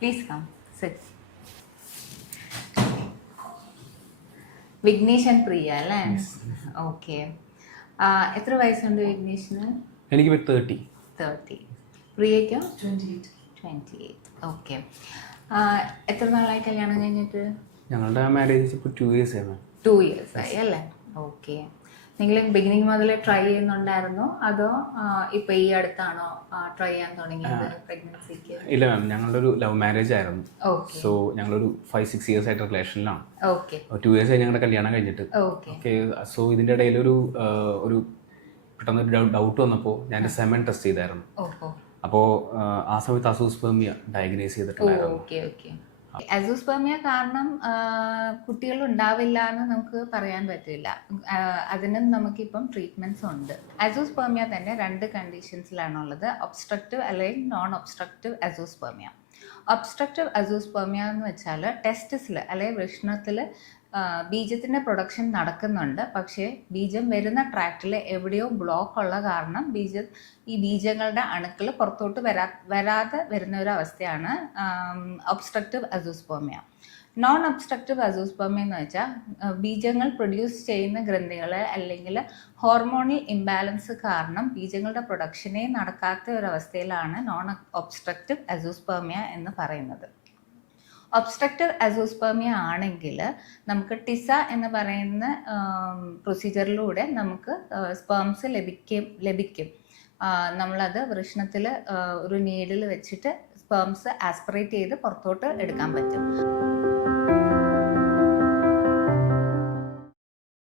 Please come sit Vignesh and Priya അല്ലേ? Okay എത്ര വയസ്സുണ്ട് വിഘ്നേഷിന്? എനിക്ക് thirty thirty പ്രിയയ്ക്കോ? Twenty eight twenty eight okay എത്ര നാളായി കല്യാണം കഴിഞ്ഞിട്ട്? ഞങ്ങളുടെ മാരേജ് ഇപ്പോൾ ടു ഇയേഴ്സ് ആണ് ടു ഇയേഴ്സ് ആയി അല്ലേ? ഓക്കെ നിങ്ങൾ ബിഗിനിങ് മുതൽ ട്രൈ ചെയ്യുന്നുണ്ടായിരുന്നോ? അതോ ഇപ്പൊ ഈ അടുത്താണോ ട്രൈ ചെയ്യാൻ തുടങ്ങിയത് പ്രഗ്നൻസിക്ക് ഇല്ല മാം ഞങ്ങളുടെ ഒരു ലവ് മാരേജ് ആയിരുന്നു സോ ഞങ്ങളൊരു ഫൈവ് സിക്സ് ഇയേഴ്സ് ആയിട്ട് റിലേഷനിലാണ് ടു ഇയേഴ്സ് ആയി ഞങ്ങളുടെ കല്യാണം കഴിഞ്ഞിട്ട്. ഓക്കെ സോ ഇതിന്റെ ഇടയിൽ ഒരു ഒരു പെട്ടെന്ന് ഒരു ഡൗട്ട് വന്നപ്പോൾ ഞാൻ സെമൻ ടെസ്റ്റ് ചെയ്തായിരുന്നു. അപ്പോൾ ആ സമയത്ത് അസൂസ്പെർമിയ ഡയഗ്നൈസ് ചെയ്തിട്ടുണ്ടായിരുന്നു. അസൂസ്പെർമിയ കാരണം കുട്ടികൾ ഉണ്ടാവില്ല എന്ന് നമുക്ക് പറയാൻ പറ്റില്ല. അതിനും നമുക്കിപ്പം ട്രീറ്റ്മെന്റ്സ് ഉണ്ട്. അസൂസ്പെർമിയ തന്നെ രണ്ട് കണ്ടീഷൻസിലാണുള്ളത് ഒബ്സ്ട്രക്റ്റീവ് അല്ലെങ്കിൽ non obstructive azoospermia obstructive azoospermia എന്ന് വെച്ചാൽ ടെസ്റ്റിസിൽ അല്ലെങ്കിൽ വൃഷ്ണത്തിൽ ബീജത്തിന്റെ പ്രൊഡക്ഷൻ നടക്കുന്നുണ്ട്. പക്ഷേ ബീജം വരുന്ന ട്രാക്റ്റിൽ എവിടെയോ ബ്ലോക്ക് ഉള്ള കാരണം ബീജ ഈ ബീജങ്ങളുടെ അണുക്കൾ പുറത്തോട്ട് വരാ വരാതെ വരുന്ന ഒരു അവസ്ഥയാണ് obstructive azoospermia non obstructive azoospermia എന്ന് വെച്ചാൽ ബീജങ്ങൾ പ്രൊഡ്യൂസ് ചെയ്യുന്ന ഗ്രന്ഥികൾ അല്ലെങ്കിൽ ഹോർമോണൽ ഇംബാലൻസ് കാരണം ബീജങ്ങളുടെ പ്രൊഡക്ഷനേ നടക്കാത്ത ഒരു അവസ്ഥയിലാണ് നോൺ ഒബ്സ്ട്രക്റ്റീവ് അസൂസ്പെർമിയ എന്ന് പറയുന്നത്. ഒബ്സ്ട്രക്റ്റീവ് അസോസ്പേമിയ ആണെങ്കിൽ നമുക്ക് ടിസ എന്ന് പറയുന്ന പ്രൊസീജിയറിലൂടെ നമുക്ക് സ്പേംസ് ലഭിക്കും ലഭിക്കും. നമ്മളത് വൃഷ്ണത്തിൽ ഒരു നീഡിൽ വെച്ചിട്ട് സ്പേംസ് ആസ്പിറേറ്റ് ചെയ്ത് പുറത്തോട്ട് എടുക്കാൻ പറ്റും.